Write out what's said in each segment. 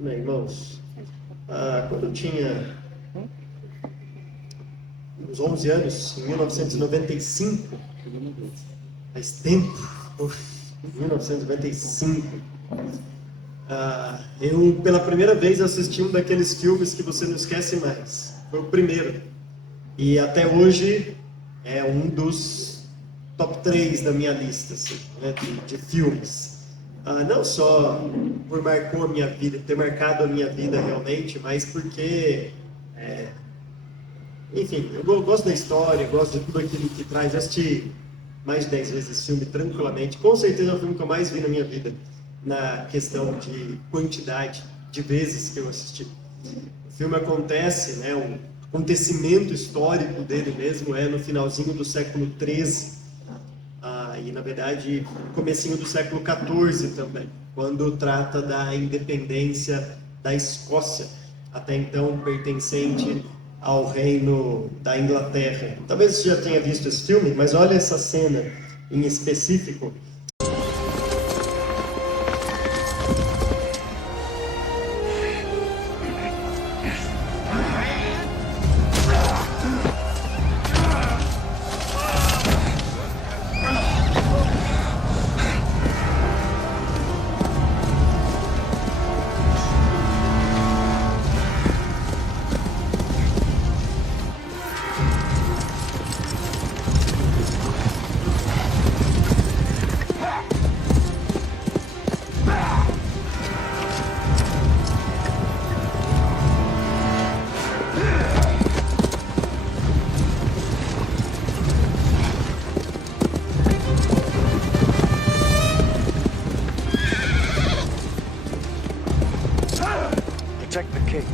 Bem, irmãos, quando eu tinha uns 11 anos, em 1995, faz tempo, 1995, eu pela primeira vez assisti um daqueles filmes que você não esquece mais. Foi o primeiro. E até hoje é um dos top 3 da minha lista, assim, né, de filmes. Não só por marcou a minha vida, ter marcado a minha vida realmente, mas porque, enfim, eu gosto da história, gosto de tudo aquilo que traz. Já assisti mais de 10 vezes esse filme tranquilamente. Com certeza é o filme que eu mais vi na minha vida, na questão de quantidade de vezes que eu assisti. O filme acontece, né, um acontecimento histórico dele mesmo é no finalzinho do século XIII, e na verdade comecinho do século XIV também, quando trata da independência da Escócia, até então pertencente ao reino da Inglaterra. Talvez você já tenha visto esse filme, mas olha essa cena em específico. Protect the king.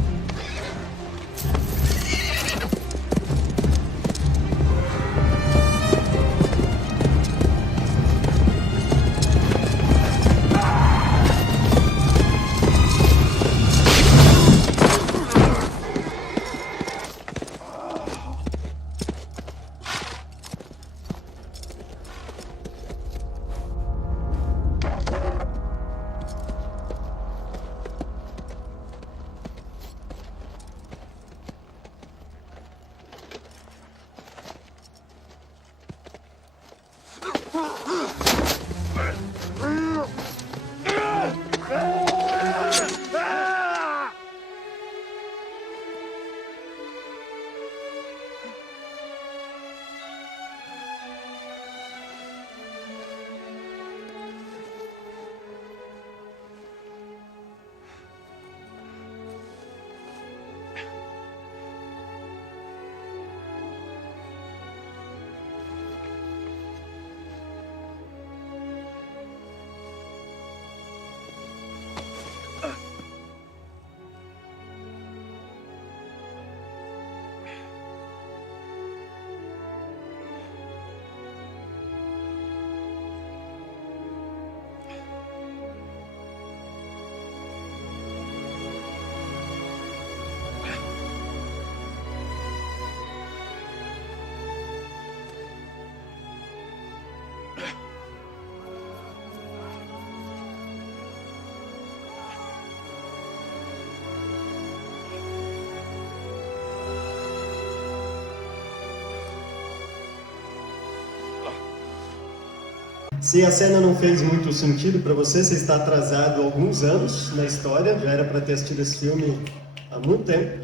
Se a cena não fez muito sentido para você, você está atrasado alguns anos na história, já era para ter assistido esse filme há muito tempo,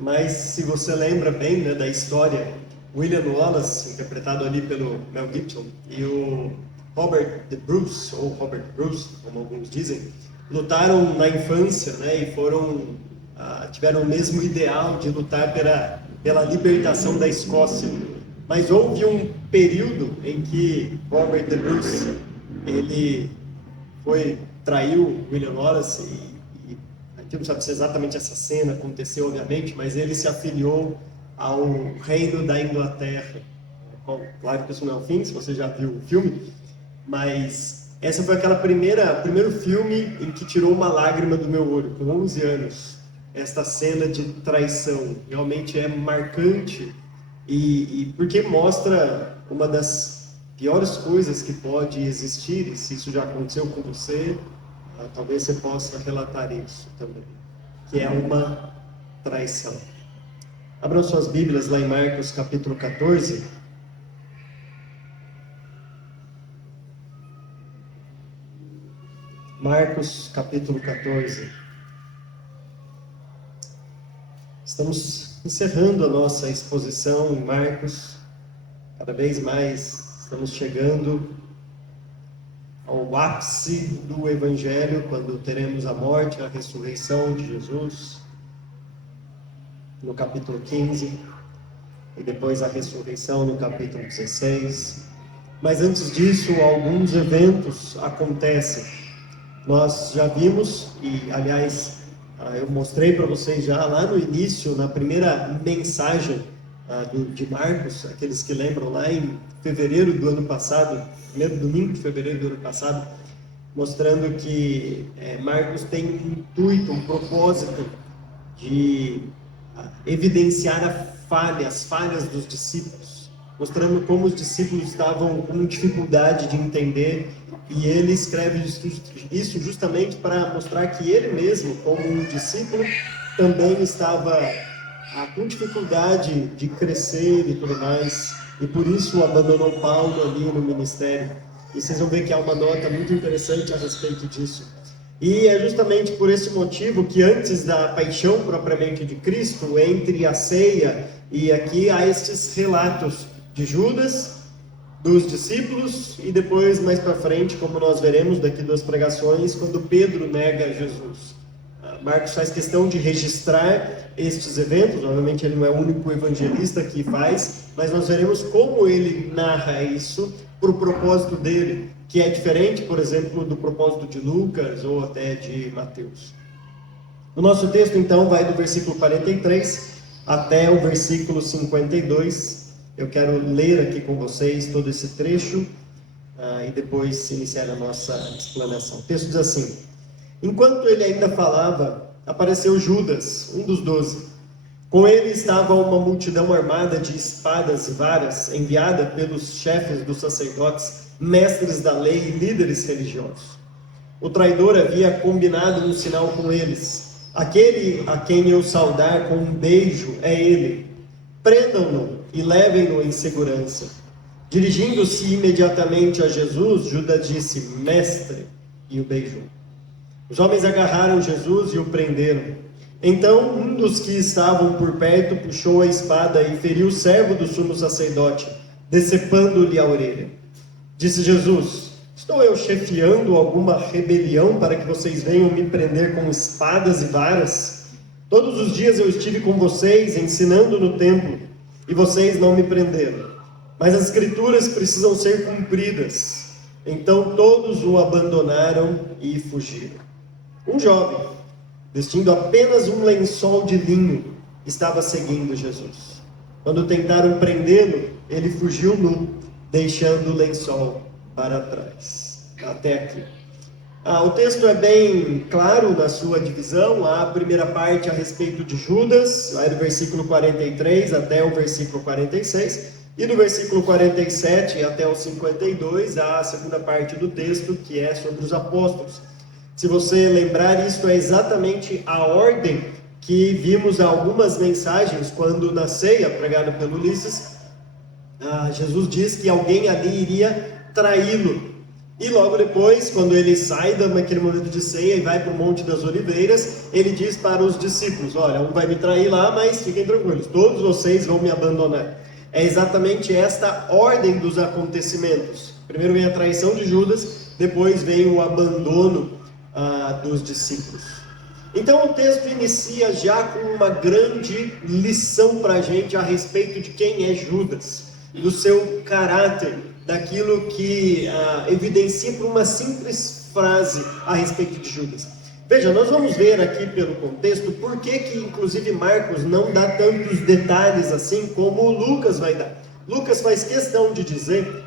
mas se você lembra bem, né, da história, William Wallace, interpretado ali pelo Mel Gibson, e o Robert de Bruce, ou Robert Bruce, como alguns dizem, lutaram na infância, né, e tiveram o mesmo ideal de lutar pela libertação da Escócia. Mas houve um período em que Robert de Bruce ele traiu William Wallace e a gente não sabe se exatamente essa cena aconteceu, obviamente, mas ele se afiliou ao reino da Inglaterra. Bom, claro que isso não é o fim, se você já viu o filme, mas essa foi primeiro filme em que tirou uma lágrima do meu olho, com 11 anos. Esta cena de traição realmente é marcante e porque mostra uma das piores coisas que pode existir, e se isso já aconteceu com você, talvez você possa relatar isso também, que é uma traição. Abram suas Bíblias lá em Marcos capítulo 14. Marcos capítulo 14. Estamos encerrando a nossa exposição em Marcos. Cada vez mais estamos chegando ao ápice do Evangelho, quando teremos a morte e a ressurreição de Jesus, no capítulo 15, e depois a ressurreição no capítulo 16. Mas antes disso, alguns eventos acontecem. Nós já vimos, e aliás, eu mostrei para vocês já lá no início, na primeira mensagem de Marcos, aqueles que lembram, lá em fevereiro do ano passado, primeiro domingo de fevereiro do ano passado, mostrando que Marcos tem um intuito, um propósito de evidenciar as falhas dos discípulos, mostrando como os discípulos estavam com dificuldade de entender, e ele escreve isso justamente para mostrar que ele mesmo, como um discípulo, também estava com dificuldade de crescer e tudo mais, e por isso abandonou Paulo ali no ministério. E vocês vão ver que há uma nota muito interessante a respeito disso. E é justamente por esse motivo que antes da paixão propriamente de Cristo, entre a ceia e aqui, há estes relatos de Judas, dos discípulos, e depois mais para frente, como nós veremos daqui 2 pregações, quando Pedro nega Jesus. Marcos faz questão de registrar estes eventos. Obviamente ele não é o único evangelista que faz, mas nós veremos como ele narra isso para o propósito dele, que é diferente, por exemplo, do propósito de Lucas ou até de Mateus. O nosso texto então vai do versículo 43 até o versículo 52. Eu quero ler aqui com vocês todo esse trecho e depois iniciar a nossa explanação. O texto diz assim: enquanto ele ainda falava, apareceu Judas, um dos 12. Com ele estava uma multidão armada de espadas e varas, enviada pelos chefes dos sacerdotes, mestres da lei e líderes religiosos. O traidor havia combinado um sinal com eles: aquele a quem eu saudar com um beijo é ele. Prendam-no e levem-no em segurança. Dirigindo-se imediatamente a Jesus, Judas disse: mestre, e o beijou. Os homens agarraram Jesus e o prenderam. Então um dos que estavam por perto puxou a espada e feriu o servo do sumo sacerdote, decepando-lhe a orelha. Disse Jesus: estou eu chefiando alguma rebelião para que vocês venham me prender com espadas e varas? Todos os dias eu estive com vocês ensinando no templo, e vocês não me prenderam. Mas as escrituras precisam ser cumpridas. Então todos o abandonaram e fugiram. Um jovem, vestindo apenas um lençol de linho, estava seguindo Jesus. Quando tentaram prendê-lo, ele fugiu nu, deixando o lençol para trás. Até aqui. O texto é bem claro na sua divisão. A primeira parte a respeito de Judas, vai do versículo 43 até o versículo 46, e do versículo 47 até o 52, a segunda parte do texto, que é sobre os apóstolos. Se você lembrar, isso é exatamente a ordem que vimos algumas mensagens, quando na ceia, pregada pelo Ulisses, Jesus diz que alguém ali iria traí-lo. E logo depois, quando ele sai daquele momento de ceia e vai para o Monte das Oliveiras, ele diz para os discípulos: olha, um vai me trair lá, mas fiquem tranquilos, todos vocês vão me abandonar. É exatamente esta ordem dos acontecimentos. Primeiro vem a traição de Judas, depois vem o abandono dos discípulos. Então o texto inicia já com uma grande lição para a gente a respeito de quem é Judas, do seu caráter, daquilo que evidencia por uma simples frase a respeito de Judas. Veja, nós vamos ver aqui pelo contexto por que inclusive Marcos não dá tantos detalhes assim como Lucas vai dar. Lucas faz questão de dizer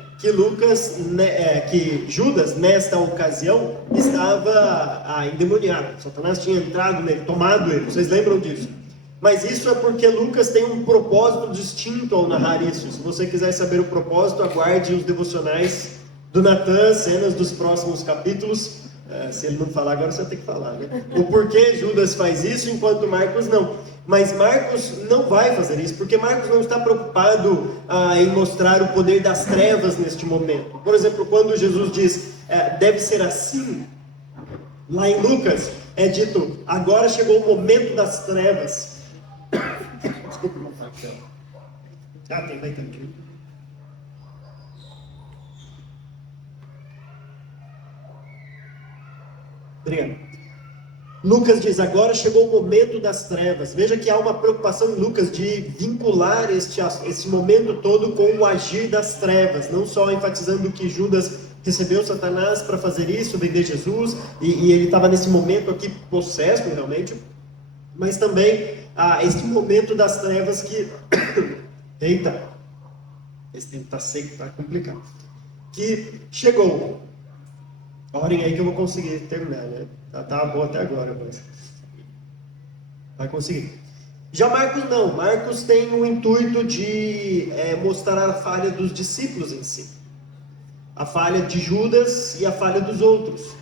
que Judas, nesta ocasião, estava endemoniado. Satanás tinha entrado nele, tomado ele. Vocês lembram disso? Mas isso é porque Lucas tem um propósito distinto ao narrar isso. Se você quiser saber o propósito, aguarde os devocionais do Natan, cenas dos próximos capítulos, Se ele não falar, agora você tem que falar, né? O porquê Judas faz isso, enquanto Marcos não. Mas Marcos não vai fazer isso, porque Marcos não está preocupado em mostrar o poder das trevas neste momento. Por exemplo, quando Jesus diz, deve ser assim, lá em Lucas, é dito, agora chegou o momento das trevas. Desculpa, não tá aqui. Vai ter aqui. Obrigado. Lucas diz, agora chegou o momento das trevas. Veja que há uma preocupação em Lucas de vincular este momento todo com o agir das trevas. Não só enfatizando que Judas recebeu Satanás para fazer isso, vender Jesus, e ele estava nesse momento aqui possesso realmente, mas também este momento das trevas que... Eita, esse tempo está seco, está complicado. Que chegou. Orem aí que eu vou conseguir terminar, né? Tá bom até agora, mas vai conseguir. Já Marcos não. Marcos tem o intuito de mostrar a falha dos discípulos em si. A falha de Judas e a falha dos outros.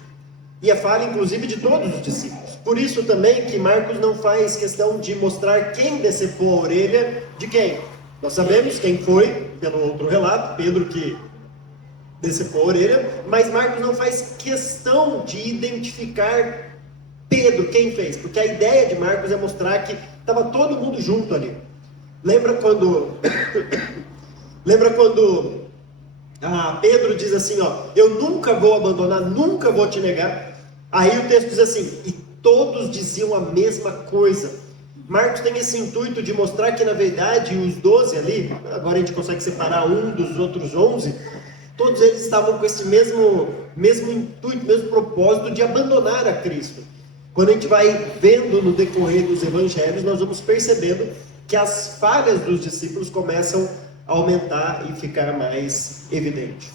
E a falha, inclusive, de todos os discípulos. Por isso também que Marcos não faz questão de mostrar quem decepou a orelha de quem. Nós sabemos quem foi, pelo outro relato, Pedro que decepou a orelha, mas Marcos não faz questão de identificar Pedro, quem fez, porque a ideia de Marcos é mostrar que estava todo mundo junto ali. Lembra quando Pedro diz assim, eu nunca vou abandonar, nunca vou te negar. Aí o texto diz assim, e todos diziam a mesma coisa. Marcos tem esse intuito de mostrar que na verdade os 12 ali, agora a gente consegue separar um dos outros 11, todos eles estavam com esse mesmo intuito, mesmo propósito de abandonar a Cristo. Quando a gente vai vendo no decorrer dos evangelhos, nós vamos percebendo que as falhas dos discípulos começam a aumentar e ficar mais evidente.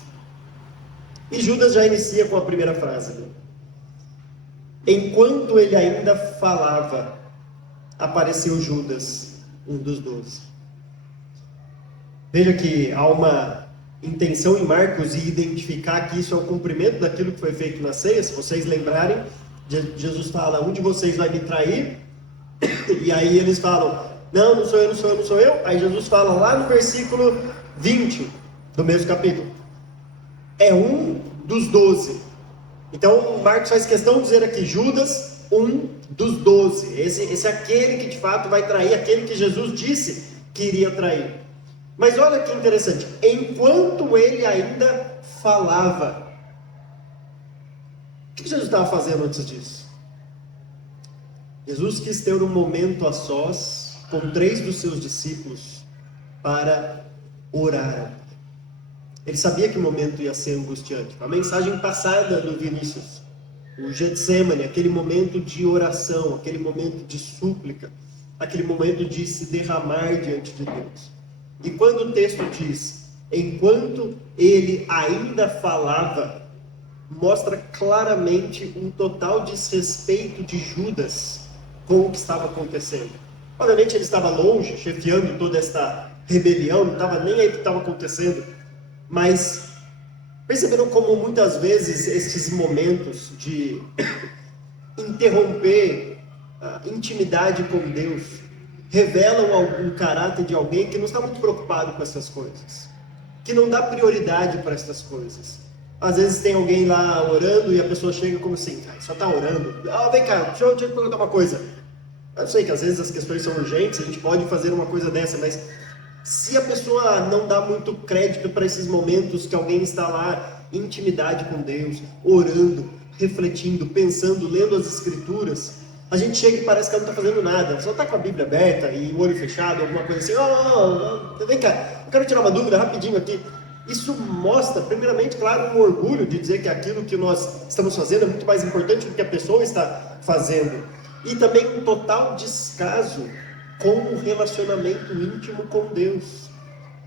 E Judas já inicia com a primeira frase, né? Enquanto ele ainda falava, apareceu Judas, um dos 12. Veja que há uma intenção em Marcos e identificar que isso é o cumprimento daquilo que foi feito na ceia. Se vocês lembrarem, Jesus fala, um de vocês vai me trair, e aí eles falam, não sou eu. Aí Jesus fala lá no versículo 20 do mesmo capítulo, é um dos 12. Então Marcos faz questão de dizer aqui, Judas, um dos 12, esse é aquele que de fato vai trair, aquele que Jesus disse que iria trair. Mas olha que interessante, enquanto ele ainda falava, o que Jesus estava fazendo antes disso? Jesus quis ter um momento a sós com 3 dos seus discípulos para orar. Ele sabia que o momento ia ser angustiante. A mensagem passada do Vinícius, o Getsemane, aquele momento de oração, aquele momento de súplica, aquele momento de se derramar diante de Deus. E quando o texto diz, enquanto ele ainda falava, mostra claramente um total desrespeito de Judas com o que estava acontecendo. Obviamente ele estava longe, chefiando toda esta rebelião, não estava nem aí o que estava acontecendo, mas perceberam como muitas vezes esses momentos de interromper a intimidade com Deus revelam algum caráter de alguém que não está muito preocupado com essas coisas, que não dá prioridade para essas coisas. Às vezes tem alguém lá orando e a pessoa chega como assim, só está orando. Vem cá, deixa eu te perguntar uma coisa. Eu sei que às vezes as questões são urgentes, a gente pode fazer uma coisa dessa, mas se a pessoa não dá muito crédito para esses momentos que alguém está lá em intimidade com Deus, orando, refletindo, pensando, lendo as Escrituras, a gente chega e parece que ela não está fazendo nada, só está com a Bíblia aberta e o olho fechado, alguma coisa assim. Vem cá, eu quero tirar uma dúvida rapidinho aqui. Isso mostra, primeiramente, claro, um orgulho de dizer que aquilo que nós estamos fazendo é muito mais importante do que a pessoa está fazendo. E também um total descaso com o relacionamento íntimo com Deus.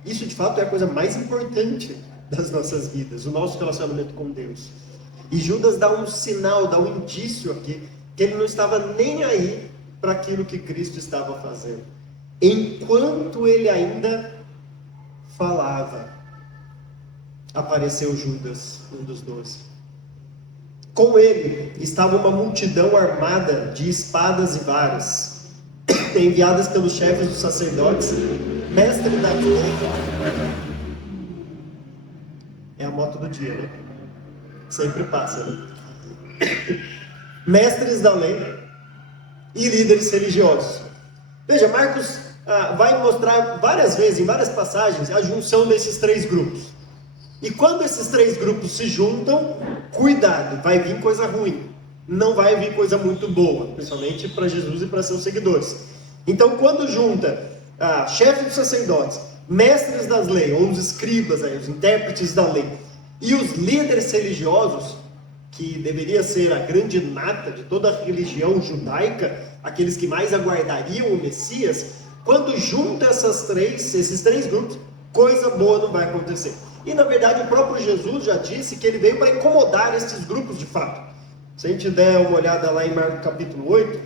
Isso, de fato, é a coisa mais importante das nossas vidas, o nosso relacionamento com Deus. E Judas dá um sinal, dá um indício aqui, que ele não estava nem aí para aquilo que Cristo estava fazendo. Enquanto ele ainda falava, apareceu Judas, um dos 12. Com ele estava uma multidão armada de espadas e varas, enviadas pelos chefes dos sacerdotes, mestre da lei. É a moto do dia, né? Sempre passa, né? Mestres da lei e líderes religiosos. Veja, Marcos vai mostrar várias vezes, em várias passagens, a junção desses três grupos. E quando esses três grupos se juntam, cuidado, vai vir coisa ruim. Não vai vir coisa muito boa, principalmente para Jesus e para seus seguidores. Então, quando junta chefes dos sacerdotes, mestres das leis, ou os escribas, os intérpretes da lei, e os líderes religiosos, que deveria ser a grande nata de toda a religião judaica, aqueles que mais aguardariam o Messias, quando junta esses três grupos, coisa boa não vai acontecer. E na verdade o próprio Jesus já disse que ele veio para incomodar esses grupos de fato. Se a gente der uma olhada lá em Marcos capítulo 8,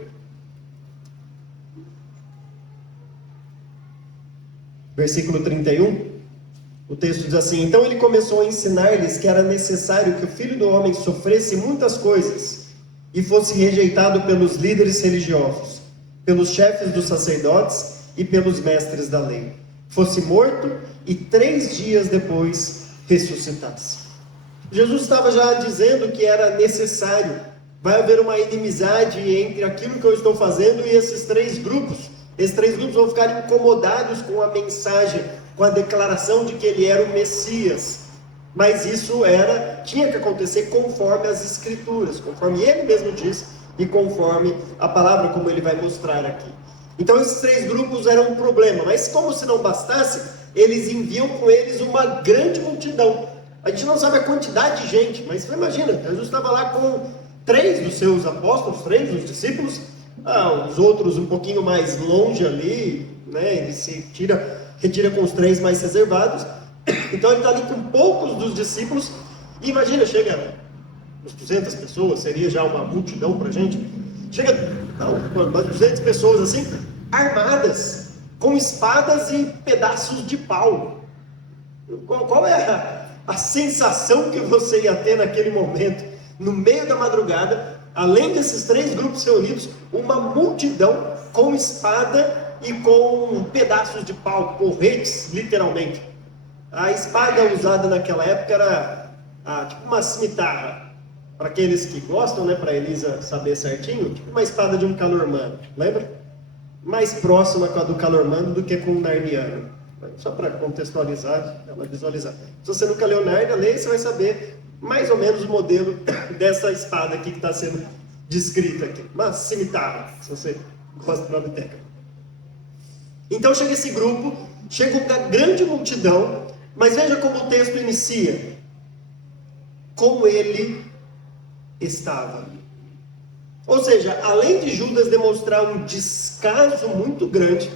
versículo 31, o texto diz assim: então ele começou a ensinar-lhes que era necessário que o Filho do Homem sofresse muitas coisas e fosse rejeitado pelos líderes religiosos, pelos chefes dos sacerdotes e pelos mestres da lei, fosse morto e 3 dias depois ressuscitasse. Jesus estava já dizendo que era necessário, vai haver uma inimizade entre aquilo que eu estou fazendo e esses três grupos. Esses três grupos vão ficar incomodados com a mensagem, com a declaração de que ele era o Messias. Mas isso tinha que acontecer conforme as Escrituras, conforme ele mesmo diz e conforme a palavra, como ele vai mostrar aqui. Então esses três grupos eram um problema, mas como se não bastasse, eles enviam com eles uma grande multidão. A gente não sabe a quantidade de gente, mas você imagina, Jesus estava lá com 3 dos seus apóstolos, 3 dos discípulos, os outros um pouquinho mais longe ali, né? Ele se retira com os 3 mais reservados. Então ele está ali com poucos dos discípulos, e imagina, chega uns 200 pessoas, seria já uma multidão para a gente. Chega umas 200 pessoas assim, armadas, com espadas e pedaços de pau. Qual é a sensação que você ia ter naquele momento, no meio da madrugada, além desses 3 grupos reunidos, uma multidão com espada e com pedaços de pau, porretes, literalmente. A espada usada naquela época era tipo uma cimitarra. Para aqueles que gostam, né, para Elisa saber certinho, tipo uma espada de um calormano, lembra? Mais próxima com a do calormano do que com o narniano. Só para contextualizar, para visualizar. Se você nunca leu Nárnia, lê e você vai saber mais ou menos o modelo dessa espada aqui que está sendo descrita aqui. Uma cimitarra, se você gosta de nome técnico. Então chega esse grupo, chega uma grande multidão, mas veja como o texto inicia. Com ele estava. Ou seja, além de Judas demonstrar um descaso muito grande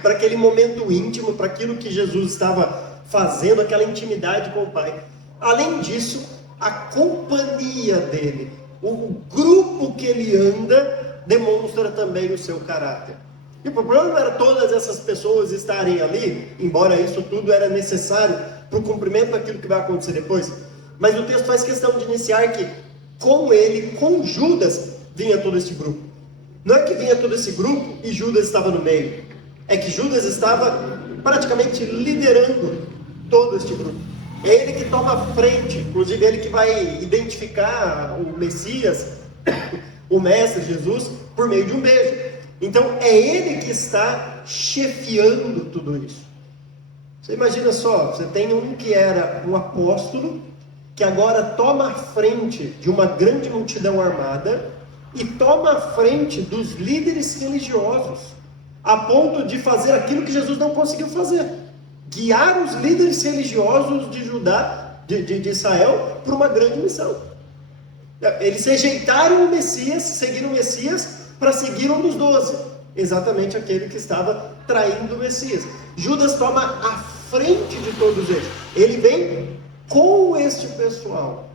para aquele momento íntimo, para aquilo que Jesus estava fazendo, aquela intimidade com o Pai, além disso, a companhia dele, o grupo que ele anda, demonstra também o seu caráter. E o problema não era todas essas pessoas estarem ali, embora isso tudo era necessário para o cumprimento daquilo que vai acontecer depois, mas o texto faz questão de iniciar que com ele, com Judas, vinha todo esse grupo. Não é que vinha todo esse grupo e Judas estava no meio. É que Judas estava praticamente liderando todo este grupo. É ele que toma a frente, inclusive ele que vai identificar o Messias, o Mestre Jesus, por meio de um beijo. Então é ele que está chefiando tudo isso. Você imagina só, você tem um que era um apóstolo, que agora toma a frente de uma grande multidão armada e toma a frente dos líderes religiosos, a ponto de fazer aquilo que Jesus não conseguiu fazer: guiar os líderes religiosos de Judá, de Israel, para uma grande missão. Eles rejeitaram o Messias, seguiram o Messias para seguir um dos 12, exatamente aquele que estava traindo o Messias. Judas toma a frente de todos eles. Ele vem com este pessoal.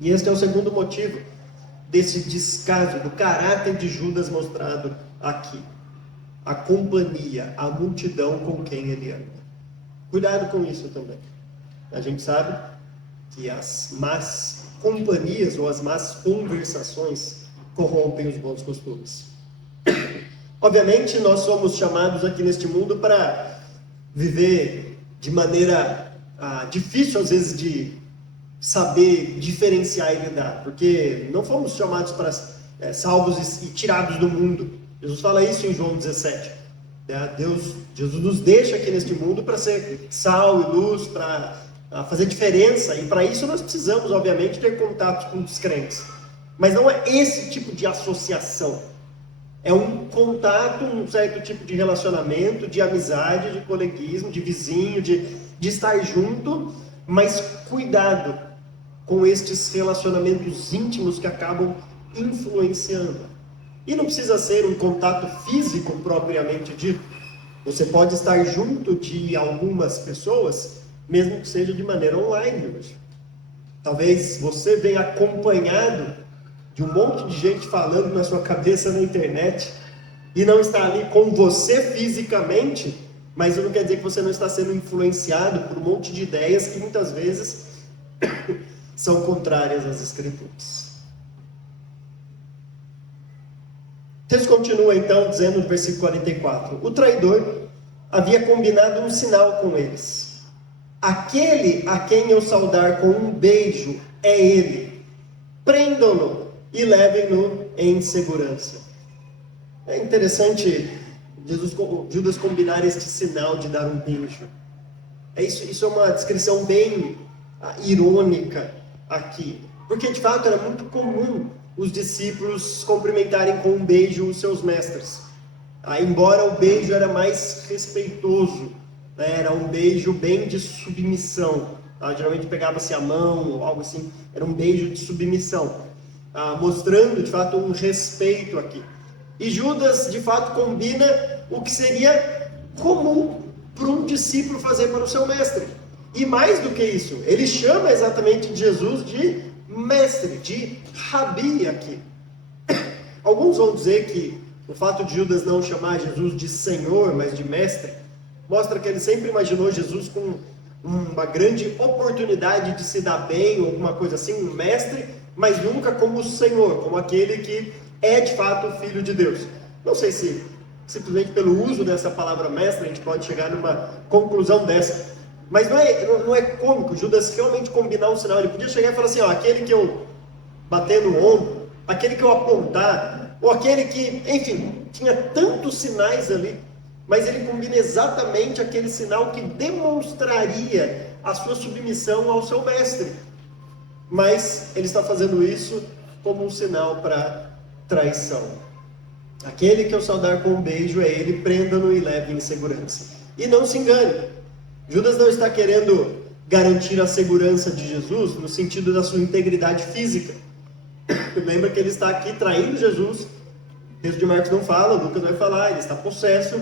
E este é o segundo motivo desse descaso, do caráter de Judas mostrado aqui. A companhia, a multidão com quem ele anda. Cuidado com isso também. A gente sabe que as más companhias ou as más conversações corrompem os bons costumes. Obviamente, nós somos chamados aqui neste mundo para viver de maneira difícil, às vezes, de saber diferenciar e lidar, porque não fomos chamados para salvos e tirados do mundo. Jesus fala isso em João 17. Jesus nos deixa aqui neste mundo para ser sal e luz, para fazer diferença, e para isso nós precisamos, obviamente, ter contato com os crentes. Mas não é esse tipo de associação. É um contato, um certo tipo de relacionamento, de amizade, de coleguismo, de vizinho, de estar junto, mas cuidado com estes relacionamentos íntimos que acabam influenciando. E não precisa ser um contato físico propriamente dito. Você pode estar junto de algumas pessoas, mesmo que seja de maneira online hoje. Talvez você venha acompanhado de um monte de gente falando na sua cabeça na internet e não está ali com você fisicamente, mas isso não quer dizer que você não está sendo influenciado por um monte de ideias que muitas vezes são contrárias às Escrituras. O texto continua então dizendo no versículo 44: o traidor havia combinado um sinal com eles. Aquele a quem eu saudar com um beijo é ele. Prendam-no e levem-no em segurança. É interessante Judas combinar este sinal de dar um beijo. Isso é uma descrição bem irônica aqui, porque de fato era muito comum os discípulos cumprimentarem com um beijo os seus mestres. Embora o beijo era mais respeitoso, né? Era um beijo bem de submissão. Geralmente pegava-se a mão ou algo assim, era um beijo de submissão, mostrando de fato um respeito aqui. E Judas de fato combina o que seria comum para um discípulo fazer para o seu mestre. E mais do que isso, ele chama exatamente Jesus de mestre, de rabi aqui. Alguns vão dizer que o fato de Judas não chamar Jesus de Senhor, mas de mestre, mostra que ele sempre imaginou Jesus com uma grande oportunidade de se dar bem, ou alguma coisa assim, um mestre, mas nunca como Senhor, como aquele que é de fato o Filho de Deus. Não sei se simplesmente pelo uso dessa palavra mestre a gente pode chegar numa conclusão dessa. Mas não é cômico Judas realmente combinar um sinal. Ele podia chegar e falar assim: aquele que eu bater no ombro, aquele que eu apontar, ou aquele que, enfim, tinha tantos sinais ali, mas ele combina exatamente aquele sinal que demonstraria a sua submissão ao seu mestre. Mas ele está fazendo isso como um sinal para traição. Aquele que eu saudar com um beijo é ele, prenda-no e leve em segurança. E não se engane, Judas não está querendo garantir a segurança de Jesus no sentido da sua integridade física. Lembra que ele está aqui traindo Jesus. O texto de Marcos não fala, Lucas vai falar, ele está possesso,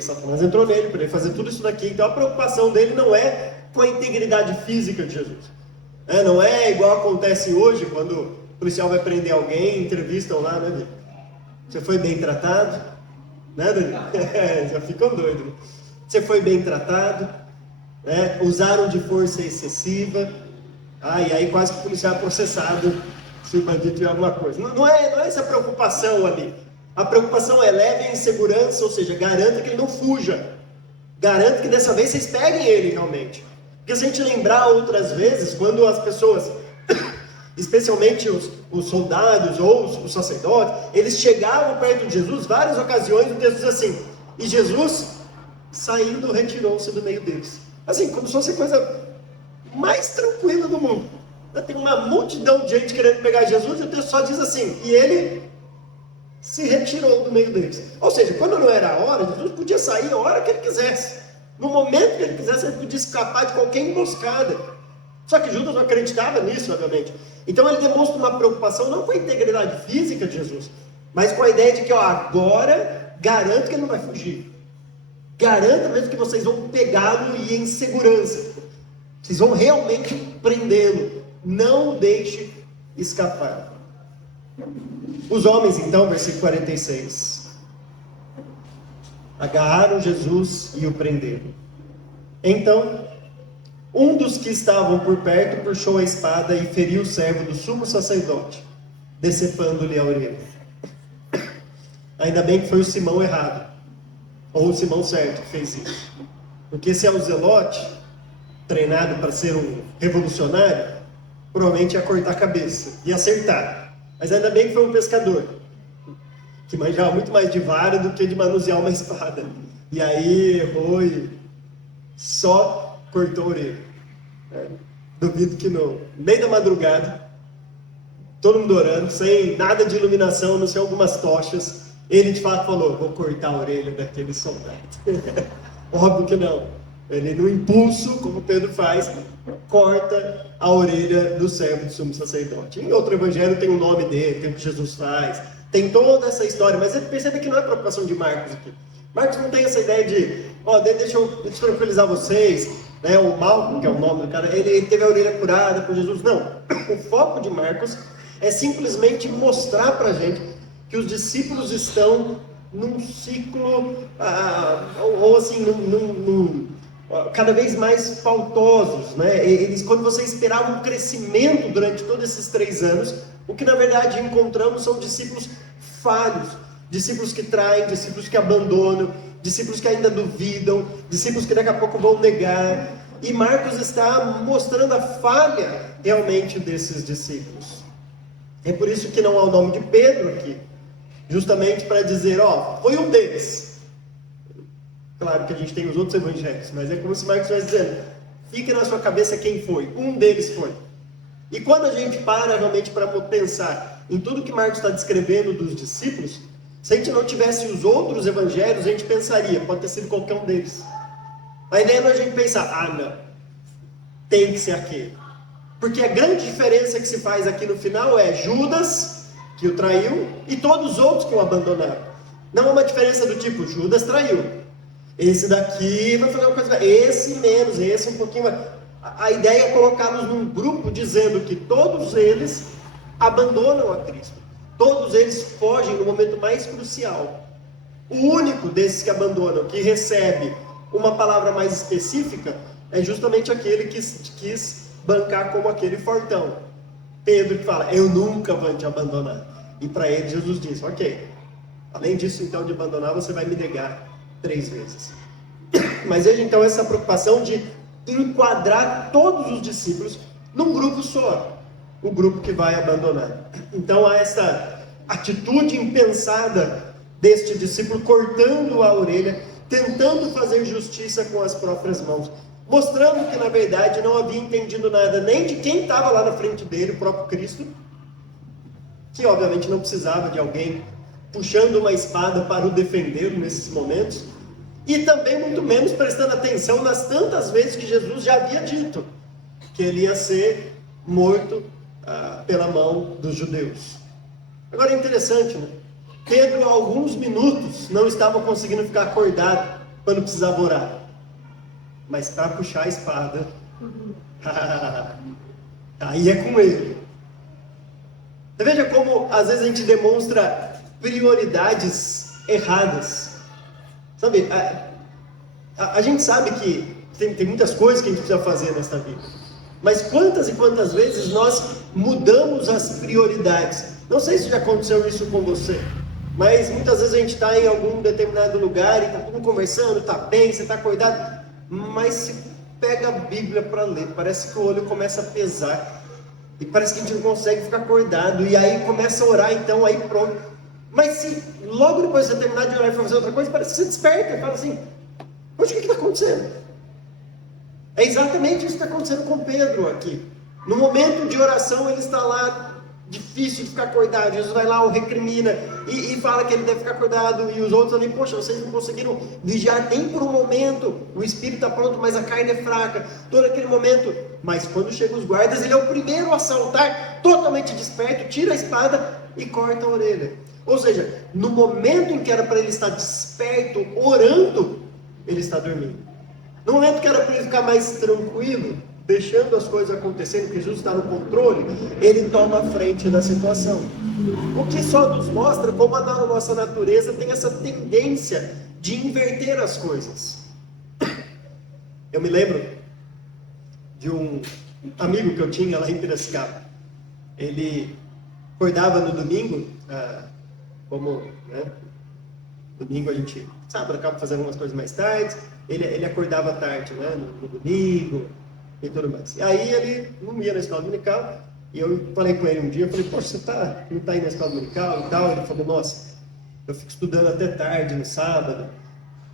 Satanás entrou nele para ele fazer tudo isso daqui. Então a preocupação dele não é com a integridade física de Jesus. Não é igual acontece hoje, quando o policial vai prender alguém, entrevistam lá, né? Você foi bem tratado? Né, Dani? Já ficam doidos. Né? Você foi bem tratado? Né? Usaram de força excessiva? E aí quase que o policial é processado se o bandido tiver alguma coisa. Não é essa a preocupação ali. A preocupação é leve em segurança, ou seja, garanta que ele não fuja. Garanta que dessa vez vocês peguem ele realmente. Porque se a gente lembrar outras vezes, quando as pessoas, especialmente os soldados ou os sacerdotes, eles chegavam perto de Jesus, várias ocasiões, o texto diz assim: e Jesus, saindo, retirou-se do meio deles. Assim, como se fosse a coisa mais tranquila do mundo. Tem uma multidão de gente querendo pegar Jesus, e o texto só diz assim: e ele se retirou do meio deles. Ou seja, quando não era a hora, Jesus podia sair a hora que ele quisesse. No momento que ele quisesse, ele podia escapar de qualquer emboscada. Só que Judas não acreditava nisso, obviamente. Então ele demonstra uma preocupação não com a integridade física de Jesus, mas com a ideia de que agora garanto que ele não vai fugir. Garanto mesmo que vocês vão pegá-lo e em segurança. Vocês vão realmente prendê-lo. Não o deixe escapar. Os homens, então, versículo 46, agarraram Jesus e o prenderam. Então, Um dos que estavam por perto puxou a espada e feriu o servo do sumo sacerdote, decepando-lhe a orelha. Ainda bem que foi o Simão errado, ou o Simão certo que fez isso. Porque se é o Zelote, treinado para ser um revolucionário, provavelmente ia cortar a cabeça, ia acertar. Mas ainda bem que foi um pescador, que manjava muito mais de vara do que de manusear uma espada. E aí errou e só cortou a orelha. Duvido que no meio da madrugada, todo mundo orando, sem nada de iluminação, não sei, algumas tochas, ele de fato falou: vou cortar a orelha daquele soldado. Óbvio que não. Ele, no impulso, como Pedro faz, corta a orelha do servo do sumo sacerdote. Em outro evangelho tem o nome dele, tem o que Jesus faz, tem toda essa história, mas percebe que não é preocupação de Marcos aqui. Marcos não tem essa ideia de, deixa eu tranquilizar vocês, né? O Malco, que é o nome do cara, ele teve a orelha curada por Jesus. Não, o foco de Marcos é simplesmente mostrar pra gente que os discípulos estão num ciclo, ou assim, cada vez mais faltosos, né? Eles, quando você esperava um crescimento durante todos esses 3 anos, o que na verdade encontramos são discípulos falhos, discípulos que traem, discípulos que abandonam, discípulos que ainda duvidam, discípulos que daqui a pouco vão negar. E Marcos está mostrando a falha realmente desses discípulos. É por isso que não há o nome de Pedro aqui, justamente para dizer, foi um deles. Claro que a gente tem os outros evangelhos, mas é como se Marcos estivesse dizendo, fique na sua cabeça quem foi, um deles foi. E quando a gente para realmente para pensar em tudo que Marcos está descrevendo dos discípulos, se a gente não tivesse os outros evangelhos, a gente pensaria, pode ter sido qualquer um deles. A ideia não é a gente pensar, não, tem que ser aquele. Porque a grande diferença que se faz aqui no final é Judas, que o traiu, e todos os outros que o abandonaram. Não é uma diferença do tipo, Judas traiu. Esse daqui vai fazer uma coisa, esse menos, esse um pouquinho mais. A ideia é colocá-los num grupo dizendo que todos eles abandonam a Cristo. Todos eles fogem no momento mais crucial. O único desses que abandonam, que recebe uma palavra mais específica, é justamente aquele que quis bancar como aquele fortão. Pedro que fala, eu nunca vou te abandonar. E para ele Jesus diz, ok, além disso então de abandonar, você vai me negar 3 vezes. Mas veja então essa preocupação de enquadrar todos os discípulos num grupo só, o grupo que vai abandonar. Então há essa atitude impensada deste discípulo cortando a orelha, tentando fazer justiça com as próprias mãos, mostrando que na verdade não havia entendido nada nem de quem estava lá na frente dele, o próprio Cristo, que obviamente não precisava de alguém puxando uma espada para o defender nesses momentos, e também muito menos prestando atenção nas tantas vezes que Jesus já havia dito que ele ia ser morto pela mão dos judeus. Agora é interessante, né? Pedro, há alguns minutos, não estava conseguindo ficar acordado quando precisava orar, mas para puxar a espada, aí é com ele. Você veja como às vezes a gente demonstra prioridades erradas. Sabe, a gente sabe que tem muitas coisas que a gente precisa fazer nesta vida, mas quantas e quantas vezes nós mudamos as prioridades? Não sei se já aconteceu isso com você, mas muitas vezes a gente está em algum determinado lugar e está todo mundo conversando, está bem, você está acordado, mas se pega a Bíblia para ler, parece que o olho começa a pesar, e parece que a gente não consegue ficar acordado, e aí começa a orar, então aí pronto. Mas se logo depois de você terminar de orar e for fazer outra coisa, parece que você desperta e fala assim, poxa, o que está acontecendo? É exatamente isso que está acontecendo com Pedro aqui. No momento de oração ele está lá, difícil de ficar acordado, Jesus vai lá, o recrimina e fala que ele deve ficar acordado, e os outros ali, poxa, vocês não conseguiram vigiar nem por um momento, o espírito está pronto, mas a carne é fraca, todo aquele momento, mas quando chegam os guardas, ele é o primeiro a saltar, totalmente desperto, tira a espada e corta a orelha. Ou seja, no momento em que era para ele estar desperto, orando, ele está dormindo. No momento que era para ele ficar mais tranquilo, deixando as coisas acontecerem, porque Jesus está no controle, ele toma a frente da situação. O que só nos mostra como a nossa natureza tem essa tendência de inverter as coisas. Eu me lembro de um amigo que eu tinha lá em Piracicaba. Ele acordava no domingo, como, né, domingo a gente, sábado acaba fazendo algumas coisas mais tarde, ele acordava tarde, né, no domingo e tudo mais. E aí ele não ia na escola dominical, e eu falei com ele um dia, eu falei, poxa, você não está indo na escola dominical e tal? Ele falou, nossa, eu fico estudando até tarde no sábado,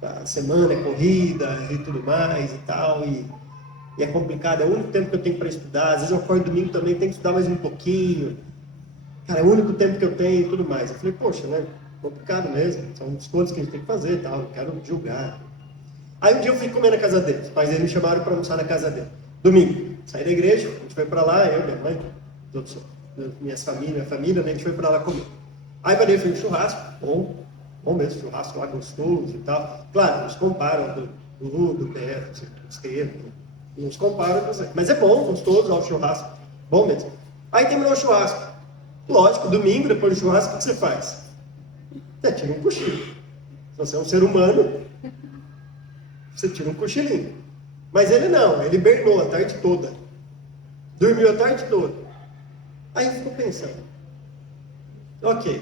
a semana é corrida e tudo mais e tal, e é complicado, é o único tempo que eu tenho para estudar, às vezes eu acordo domingo também, tenho que estudar mais um pouquinho, cara, é o único tempo que eu tenho e tudo mais. Eu falei, poxa, né, complicado mesmo, são escolhas que a gente tem que fazer e tal, não quero julgar. Aí um dia eu fui comer na casa dele, os pais dele me chamaram para almoçar na casa dele, domingo, saí da igreja, a gente foi para lá, eu, minha mãe, todos, minha família, né, a gente foi para lá comer. Aí para ele foi um churrasco, bom mesmo, churrasco lá gostoso e tal, claro, nos comparam do Beto, do Estevam, uns comparam, mas é bom, gostoso, ao churrasco, bom mesmo. Aí terminou o churrasco. Lógico, domingo, depois do churrasco, o que você faz? Você tira um cochilo. Se você é um ser humano, você tira um cochilinho. Mas ele não, ele hibernou a tarde toda. Dormiu a tarde toda. Aí ficou pensando, ok,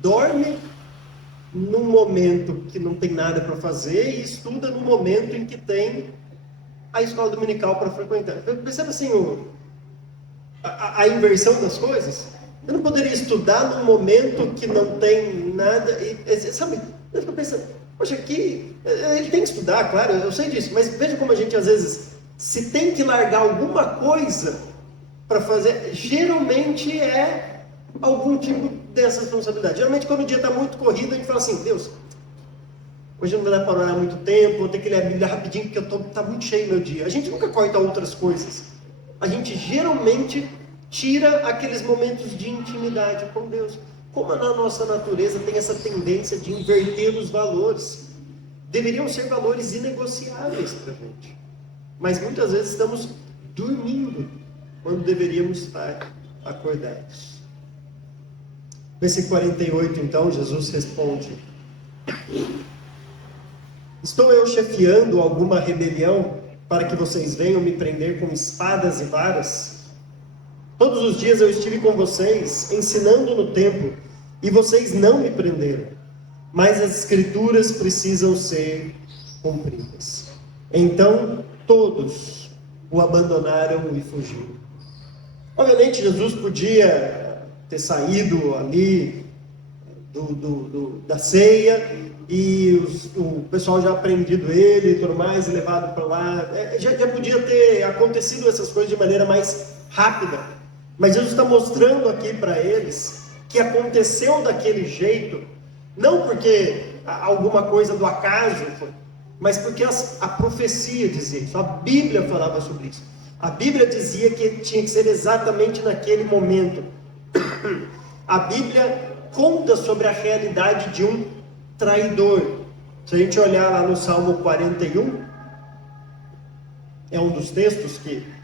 dorme num momento que não tem nada para fazer e estuda no momento em que tem a escola dominical para frequentar. Percebe assim a inversão das coisas? Eu não poderia estudar num momento que não tem nada, sabe? Eu fico pensando, poxa, aqui ele tem que estudar, claro, eu sei disso, mas veja como a gente às vezes, se tem que largar alguma coisa para fazer, geralmente é algum tipo dessa responsabilidade. Geralmente quando o dia está muito corrido, a gente fala assim, Deus, hoje não vai dar para orar muito tempo, vou ter que ler a Bíblia rapidinho, porque está muito cheio meu dia. A gente nunca corta outras coisas. A gente geralmente tira aqueles momentos de intimidade com Deus. Como na nossa natureza tem essa tendência de inverter os valores. Deveriam ser valores inegociáveis para a gente. Mas muitas vezes estamos dormindo, quando deveríamos estar acordados. Versículo 48, então, Jesus responde: estou eu chefiando alguma rebelião para que vocês venham me prender com espadas e varas? Todos os dias eu estive com vocês, ensinando no templo, e vocês não me prenderam. Mas as escrituras precisam ser cumpridas. Então todos o abandonaram e fugiram. Obviamente Jesus podia ter saído ali da ceia e o pessoal já prendido ele e tudo mais, e levado para lá. Já podia ter acontecido essas coisas de maneira mais rápida. Mas Jesus está mostrando aqui para eles que aconteceu daquele jeito, não porque alguma coisa do acaso foi, mas porque a profecia dizia isso, a Bíblia falava sobre isso. A Bíblia dizia que tinha que ser exatamente naquele momento. A Bíblia conta sobre a realidade de um traidor. Se a gente olhar lá no Salmo 41, é um dos textos que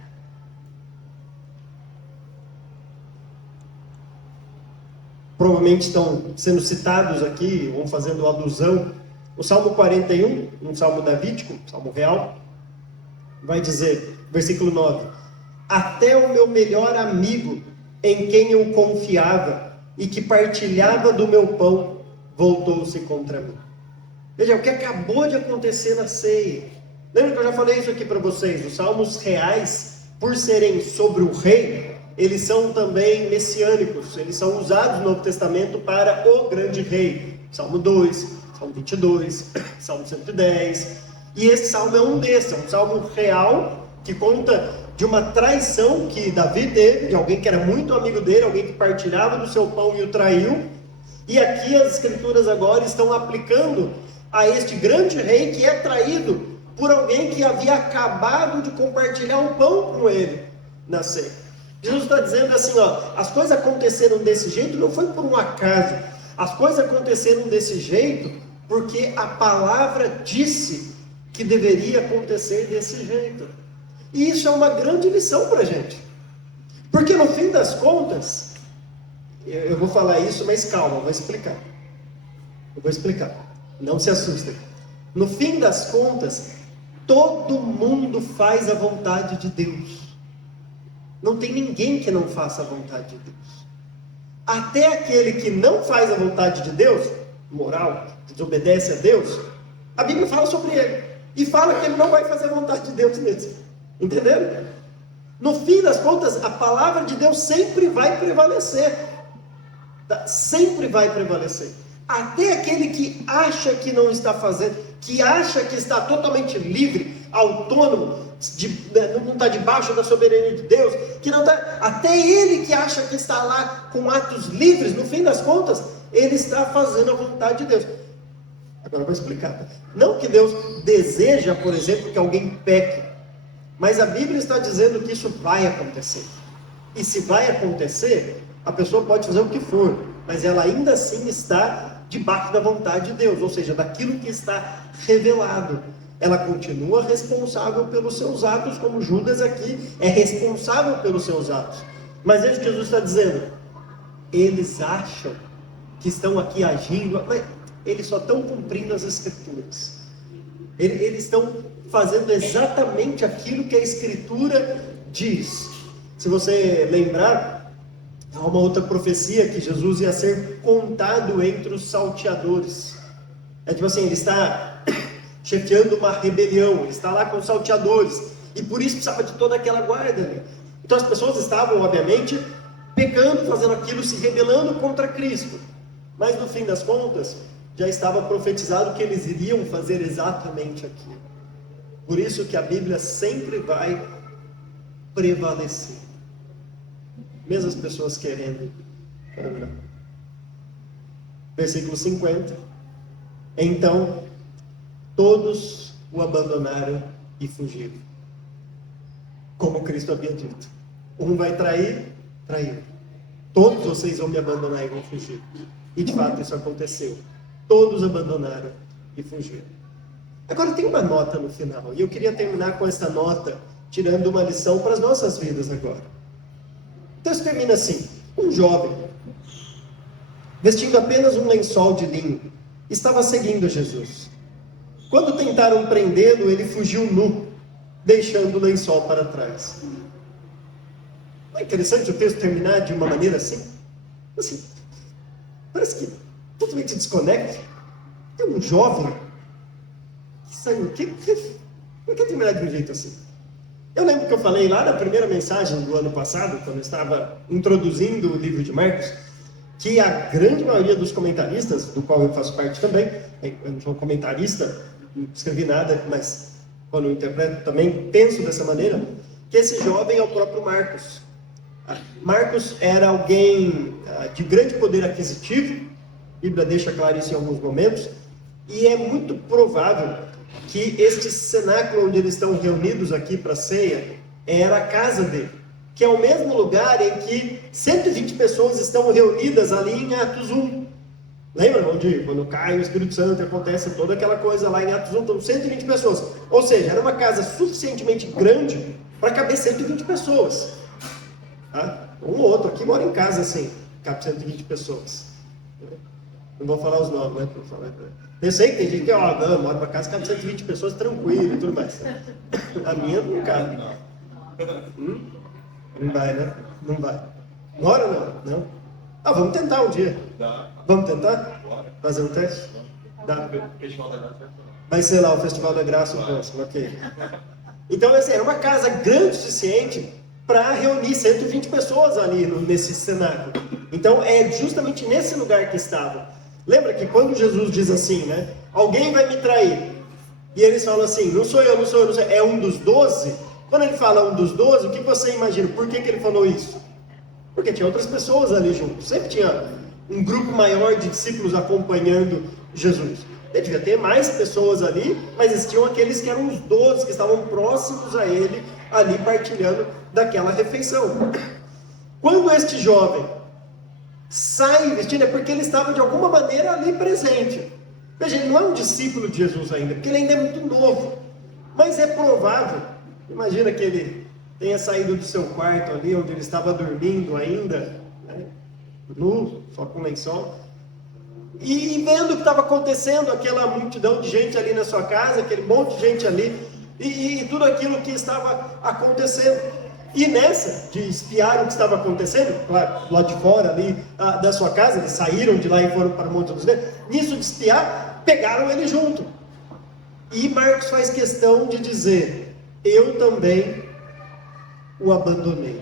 provavelmente estão sendo citados aqui, ou fazendo alusão. O Salmo 41, um salmo davídico, salmo real, vai dizer, versículo 9: até o meu melhor amigo, em quem eu confiava e que partilhava do meu pão, voltou-se contra mim. Veja, o que acabou de acontecer na ceia. Lembra que eu já falei isso aqui para vocês? Os salmos reais, por serem sobre o rei, eles são também messiânicos. Eles são usados no Novo Testamento para o grande rei. Salmo 2, Salmo 22, Salmo 110. E esse salmo é um desses, é um salmo real que conta de uma traição que Davi teve, de alguém que era muito amigo dele, alguém que partilhava do seu pão e o traiu. E aqui as escrituras agora estão aplicando a este grande rei que é traído por alguém que havia acabado de compartilhar o pão com ele na ceia. Jesus está dizendo assim, as coisas aconteceram desse jeito, não foi por um acaso. As coisas aconteceram desse jeito porque a palavra disse que deveria acontecer desse jeito. E isso é uma grande lição para a gente. Porque no fim das contas, eu vou falar isso, mas calma, eu vou explicar. Não se assustem. No fim das contas, Todo mundo faz a vontade de Deus. Não tem ninguém que não faça a vontade de Deus. Até aquele que não faz a vontade de Deus, moral, que desobedece a Deus, a Bíblia fala sobre ele. E fala que ele não vai fazer a vontade de Deus mesmo. Entenderam? No fim das contas, a palavra de Deus sempre vai prevalecer. Sempre vai prevalecer. Até aquele que acha que não está fazendo, que acha que está totalmente livre, autônomo, não está debaixo da soberania de Deus, que não está, até ele que acha que está lá com atos livres, no fim das contas, ele está fazendo a vontade de Deus. Agora eu vou explicar. Não que Deus deseja, por exemplo, que alguém peque, mas a Bíblia está dizendo que isso vai acontecer. E se vai acontecer, a pessoa pode fazer o que for, mas ela ainda assim está debaixo da vontade de Deus, ou seja, daquilo que está revelado. Ela continua responsável pelos seus atos, como Judas aqui é responsável pelos seus atos. Mas veja o que Jesus está dizendo. Eles acham que estão aqui agindo, mas eles só estão cumprindo as Escrituras. Eles estão fazendo exatamente aquilo que a Escritura diz. Se você lembrar, há uma outra profecia que Jesus ia ser contado entre os salteadores. É tipo assim, ele está chefiando uma rebelião, ele está lá com os salteadores, e por isso precisava de toda aquela guarda ali. Então as pessoas estavam, obviamente, pecando, fazendo aquilo, se rebelando contra Cristo. Mas no fim das contas, já estava profetizado que eles iriam fazer exatamente aquilo. Por isso que a Bíblia sempre vai prevalecer. Mesmo as pessoas querendo. Versículo 50. Então, todos o abandonaram e fugiram. Como Cristo havia dito. Um vai trair, traiu. Todos vocês vão me abandonar e vão fugir. E de fato isso aconteceu. Todos abandonaram e fugiram. Agora tem uma nota no final. E eu queria terminar com essa nota, tirando uma lição para as nossas vidas agora. O texto termina assim. Um jovem, vestindo apenas um lençol de linho, estava seguindo Jesus. Quando tentaram prendê-lo, ele fugiu nu, deixando o lençol para trás. Não é interessante o texto terminar de uma maneira assim? Assim, parece que totalmente desconecta. Tem um jovem que saiu. Por que terminar de um jeito assim? Eu lembro que eu falei lá na primeira mensagem do ano passado, quando eu estava introduzindo o livro de Marcos, que a grande maioria dos comentaristas, do qual eu faço parte também, eu não sou comentarista, não escrevi nada, mas quando eu interpreto também penso dessa maneira, que esse jovem é o próprio Marcos. Marcos era alguém de grande poder aquisitivo, a Bíblia deixa claro isso em alguns momentos, e é muito provável que este cenáculo onde eles estão reunidos aqui para a ceia era a casa dele, que é o mesmo lugar em que 120 pessoas estão reunidas ali em Atos 1. Lembra onde quando cai o Espírito Santo acontece toda aquela coisa lá em Atos 1, estão 120 pessoas. Ou seja, era uma casa suficientemente grande para caber 120 pessoas. Tá? Um ou outro aqui mora em casa assim, cabe 120 pessoas. Não vou falar os nomes, né? Eu sei que tem gente que mora para casa, cabe 120 pessoas tranquilo e tudo mais. A minha não cabe. Não vai, né? Não vai. Mora não? Não? Vamos tentar um dia. Vamos tentar? Fazer um teste? Dá. Vai ser lá o Festival da Graça o próximo, ok. Então, assim, era uma casa grande o suficiente para reunir 120 pessoas ali nesse cenáculo. Então, é justamente nesse lugar que estavam. Lembra que quando Jesus diz assim, né? Alguém vai me trair. E eles falam assim, não sou eu, é um dos 12. Quando ele fala um dos 12, o que você imagina? Por que ele falou isso? Porque tinha outras pessoas ali junto. Sempre tinha um grupo maior de discípulos acompanhando Jesus. Devia ter mais pessoas ali, mas existiam aqueles que eram os 12, que estavam próximos a ele, ali partilhando daquela refeição. Quando este jovem sai vestido, é porque ele estava de alguma maneira ali presente. Veja, ele não é um discípulo de Jesus ainda, porque ele ainda é muito novo. Mas é provável, imagina que ele tenha saído do seu quarto ali, onde ele estava dormindo ainda, né, nu, só com lençol, e vendo o que estava acontecendo, aquela multidão de gente ali na sua casa, aquele monte de gente ali, e tudo aquilo que estava acontecendo. E nessa, de espiar o que estava acontecendo, claro, lá de fora ali da sua casa, eles saíram de lá e foram para o Monte dos Oliveiras, nisso de espiar, pegaram ele junto. E Marcos faz questão de dizer, eu também o abandonei.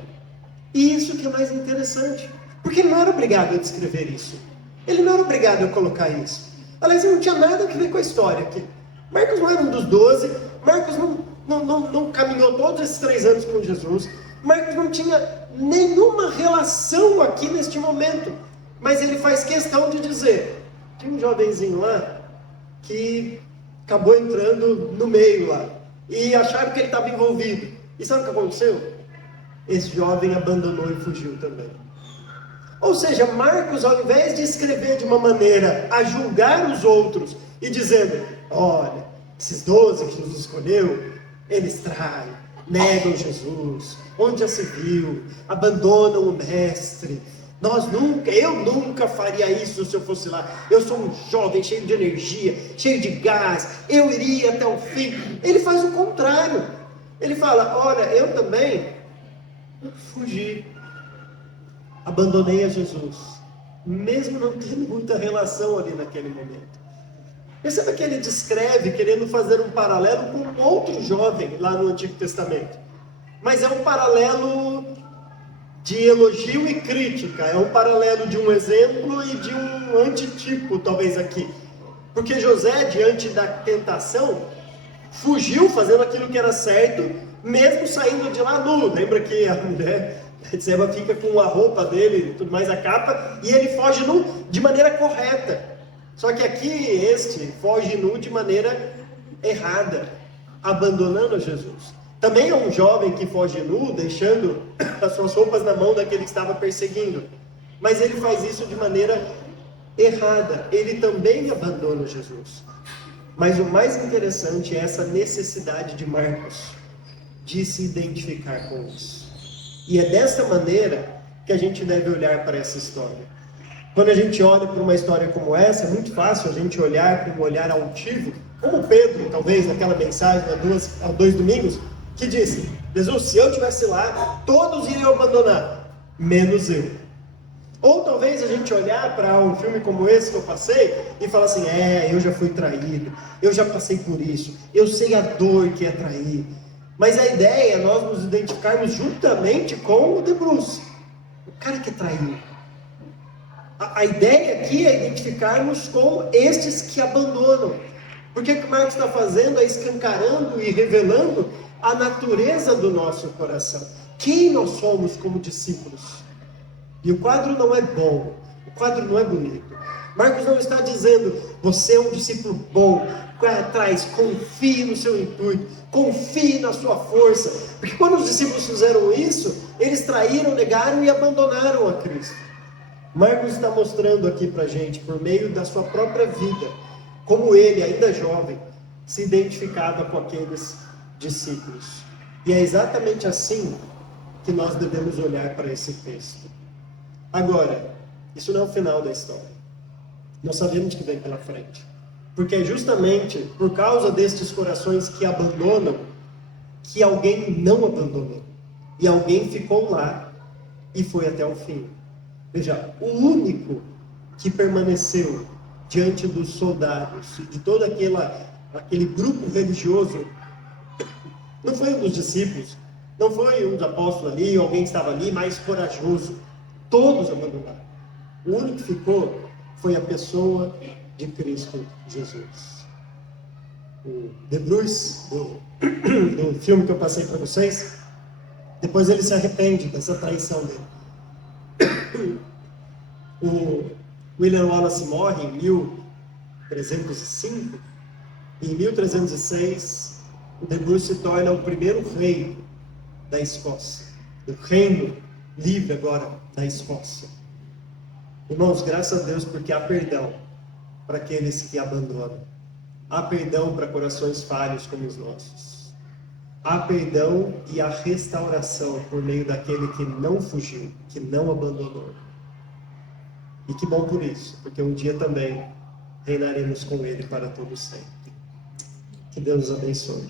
E isso que é mais interessante, porque ele não era obrigado a descrever isso. Ele não era obrigado a colocar isso. Aliás, não tinha nada a ver com a história aqui. Marcos não era um dos 12, Marcos não caminhou todos esses 3 anos com Jesus, Marcos não tinha nenhuma relação aqui neste momento, mas ele faz questão de dizer, tinha um jovenzinho lá, que acabou entrando no meio lá, e acharam que ele estava envolvido, e sabe o que aconteceu? Esse jovem abandonou e fugiu também. Ou seja, Marcos, ao invés de escrever de uma maneira a julgar os outros e dizendo, olha, esses 12 que Jesus escolheu, eles traem, negam Jesus, onde já se viu, abandonam o mestre. Eu nunca faria isso se eu fosse lá. Eu sou um jovem cheio de energia, cheio de gás, eu iria até o fim. Ele faz o contrário. Ele fala, olha, eu também fugi, abandonei a Jesus, mesmo não tendo muita relação ali naquele momento. Perceba que ele descreve, querendo fazer um paralelo com outro jovem lá no Antigo Testamento. Mas é um paralelo de elogio e crítica, é um paralelo de um exemplo e de um antitipo, talvez aqui. Porque José, diante da tentação, fugiu fazendo aquilo que era certo, mesmo saindo de lá nu. Lembra que a mulher Betseba fica com a roupa dele, tudo mais, a capa, e ele foge nu de maneira correta. Só que aqui este foge nu de maneira errada, abandonando Jesus. Também é um jovem que foge nu, deixando as suas roupas na mão daquele que estava perseguindo. Mas ele faz isso de maneira errada. Ele também abandona Jesus. Mas o mais interessante é essa necessidade de Marcos de se identificar com isso. E é dessa maneira que a gente deve olhar para essa história. Quando a gente olha para uma história como essa, é muito fácil a gente olhar com um olhar altivo, como Pedro, talvez, naquela mensagem há 2 domingos, que disse, Jesus, se eu estivesse lá, todos iriam abandonar, menos eu. Ou talvez a gente olhar para um filme como esse que eu passei e falar assim, eu já fui traído, eu já passei por isso, eu sei a dor que é trair. Mas a ideia é nós nos identificarmos juntamente com o de Bruce, o cara que traiu. A ideia aqui é identificarmos com estes que abandonam. Porque o que Marcos está fazendo é escancarando e revelando a natureza do nosso coração. Quem nós somos como discípulos. E o quadro não é bom, o quadro não é bonito. Marcos não está dizendo, você é um discípulo bom, vai atrás, confie no seu intuito, confie na sua força. Porque quando os discípulos fizeram isso, eles traíram, negaram e abandonaram a Cristo. Marcos está mostrando aqui para a gente, por meio da sua própria vida, como ele, ainda jovem, se identificava com aqueles discípulos. E é exatamente assim que nós devemos olhar para esse texto. Agora, isso não é o final da história. Nós sabemos que vem pela frente. Porque é justamente por causa destes corações que abandonam, que alguém não abandonou. E alguém ficou lá e foi até o fim. Veja, o único que permaneceu diante dos soldados, de todo aquele grupo religioso, não foi um dos discípulos, não foi um dos apóstolos ali, ou alguém que estava ali mais corajoso. Todos abandonaram. O único que ficou foi a pessoa de Cristo Jesus. O De Bruce, do filme que eu passei para vocês, depois ele se arrepende dessa traição dele. O William Wallace morre em 1305, e em 1306 o De Bruce se torna o primeiro rei da Escócia, do reino livre agora da Escócia. Irmãos, graças a Deus, porque há perdão para aqueles que abandonam. Há perdão para corações falhos como os nossos. Há perdão e há restauração por meio daquele que não fugiu, que não abandonou. E que bom por isso, porque um dia também reinaremos com ele para todo sempre. Que Deus nos abençoe.